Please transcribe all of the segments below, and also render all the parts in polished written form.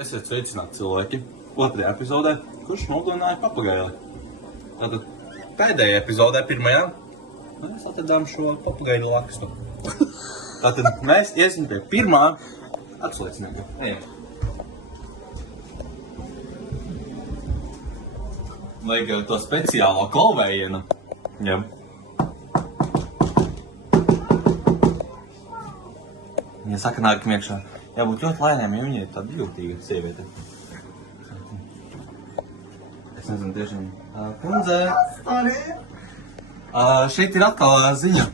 Esiet sveicināti cilvēki. Otrajā epizodē, kurš nogalināja papagaili. Tātad pēdējā epizodē, pirmajā, mēs atradām šo papagaili lakstu. Tātad mēs iesim pie pirmā atsliecinieka. Ejam. Vajag to speciālo klauvējienu. Jā. Viņa saka, nāk iekšā. Jābūt ļoti lainēm, jo viņa ir tāda jūtīga sieviete. Es nezinu tiešām. Kundze! Šeit ir atkal ziņa.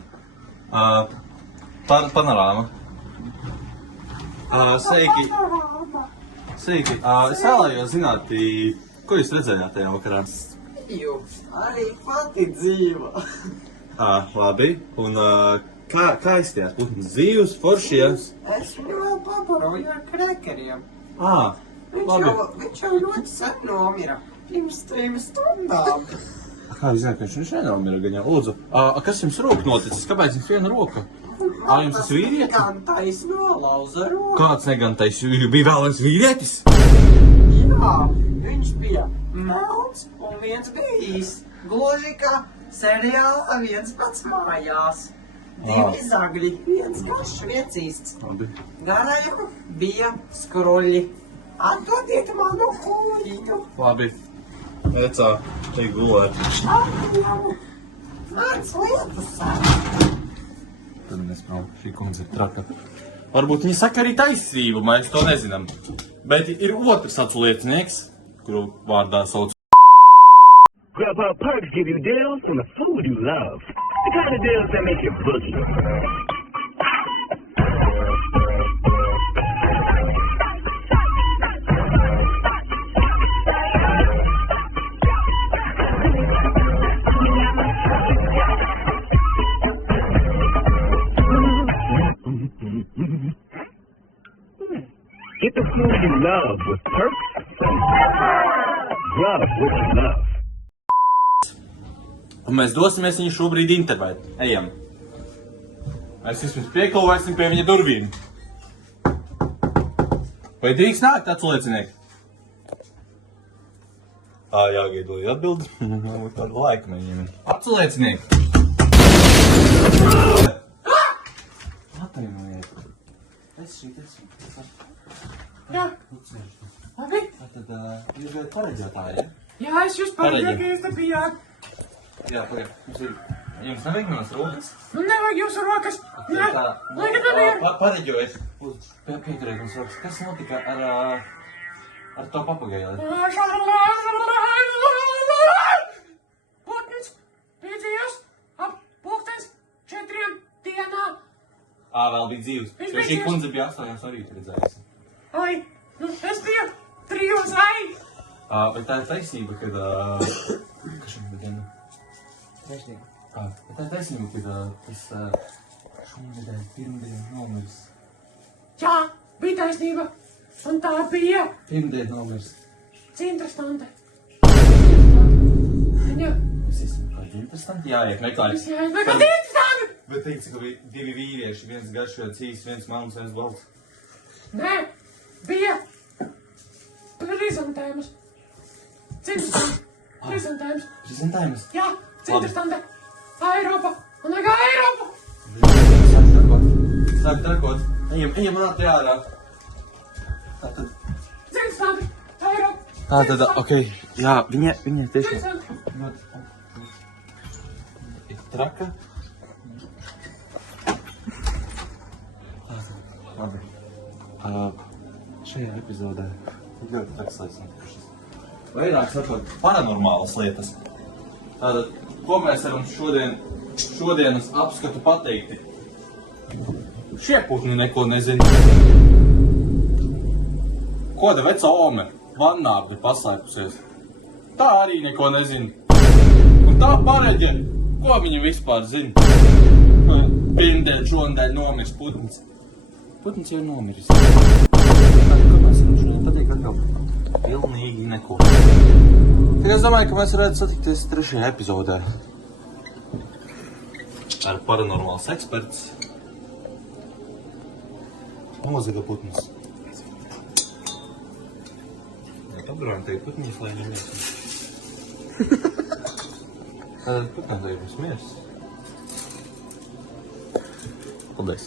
Panorāma. Sveiki! Sveiki! Es vēlējos zināt, ko jūs redzējāt tajā vakarā? Arī pati dzīva. Labi. Un kā izstījās putns? Dzīvs, foršies? Es viņu vēl pabaroju ar krekeriem. Labi. Viņš jau ļoti sen nomira. Pirms 3 stundām. Kā jūs zināt, ka viņš nenomira gaņā? Lūdzu, kas jums roku noticis? Kāpēc jums viena roka? Jums tas vīrietis? Negantais nolauza roku. Kāds negantais? Bija vēl viens vīrietis? Jā, viņš bija melns un viens bija īs. Gluži kā seriālā Viens pats mājās. 2 zagļi, viens garš, viens īsts. Garajam bija skruļi. Atdodiet manu kūliņu. Labi. Vecā, te gulēt. Nāc lietu sāk. Tad nesprau, šī kundze ir traka. Varbūt viņa saka arī taisnību, mēs to nezinām. Bet ir otrs atsliecinieks, kuru vārdā sauc. Grubhub Perks give you deals on the food you love. The kind of deals that make you boogie. Get the food you love with Perks. Grub what you love. Un mēs dosimies viņu šobrīd intervēt. Ejam. Mēs vismaz pieklauvēsim pie viņa durvīm. Vai drīkst nākt atsliecinieki? Jāgaidoja atbildi. Varbūt kādu laiku mēģinām. Atsliecinieki! Atvainojiet. Es šeit. Jā. Labi. Tad jūs bijat pareģētāji, ja? Jā, es jūs pareģēju, ka jūs te bijāt. Jā, pagaid. Jums nevajag manas rokas? Nu nevajag jūsu rokas. Jā, laikam te bija. Pareģojies. Pieturēt mums rokas. Kas notika ar to papagaili? Putns piedzījās ap 4 dienā. Vēl bija dzīvs. Jo šī kundze bija 8 arī redzējusi. Ai, nu es biju 3 ai. Bet tā ir taisnība, kad... Kas šim bija diena? Taisnība. Bet tā ir taisnība, kad tas šonedēļ pirmdien nomirs. Jā, bija taisnība. Un tā bija. Pirmdien nomirs. Interesanti. Jā. Es esmu kādi interesanti. Jāiet meklēt. Jā, kādi interesanti. Bet teici, ka bija 2 vīrieši. Viens garš, viens īsts, viens melns, viens balts. Nē, bija Krizantēmas. Krizantēmas. Krizantēmas? Jā, interesanti. Eiropa. Un nekā Eiropa. Sāk trakot. Ejam ātri ārā. Tātad... Interesanti. Eiropa. Tātad, okei. Jā, viņa tieši... Interesanti. Ir traka. Labi. Šajā epizodē ir ļoti traks lietas notikušas. Vairāk sakot paranormālas lietas. Tātad, ko mēs varam šodienas apskatu pateikti? Šie putni neko nezina. Koda veca ome vannābde paslēpusies. Tā arī neko nezina. Un tā pareģe, ko viņa vispār zina? Pirmdēļ, šonedēļ nomirs putns. Putns jau nomiris. Ko mēs varam šodien pateikt atkal? Pilnīgi neko. Tad es domāju, ka mēs varētu satikties 3. epizodē. Ar paranormāls eksperts. Nozaga putns. Abrām teikt putniņas, lai viņi miesas. Putnām teikt būs miesas. Paldies.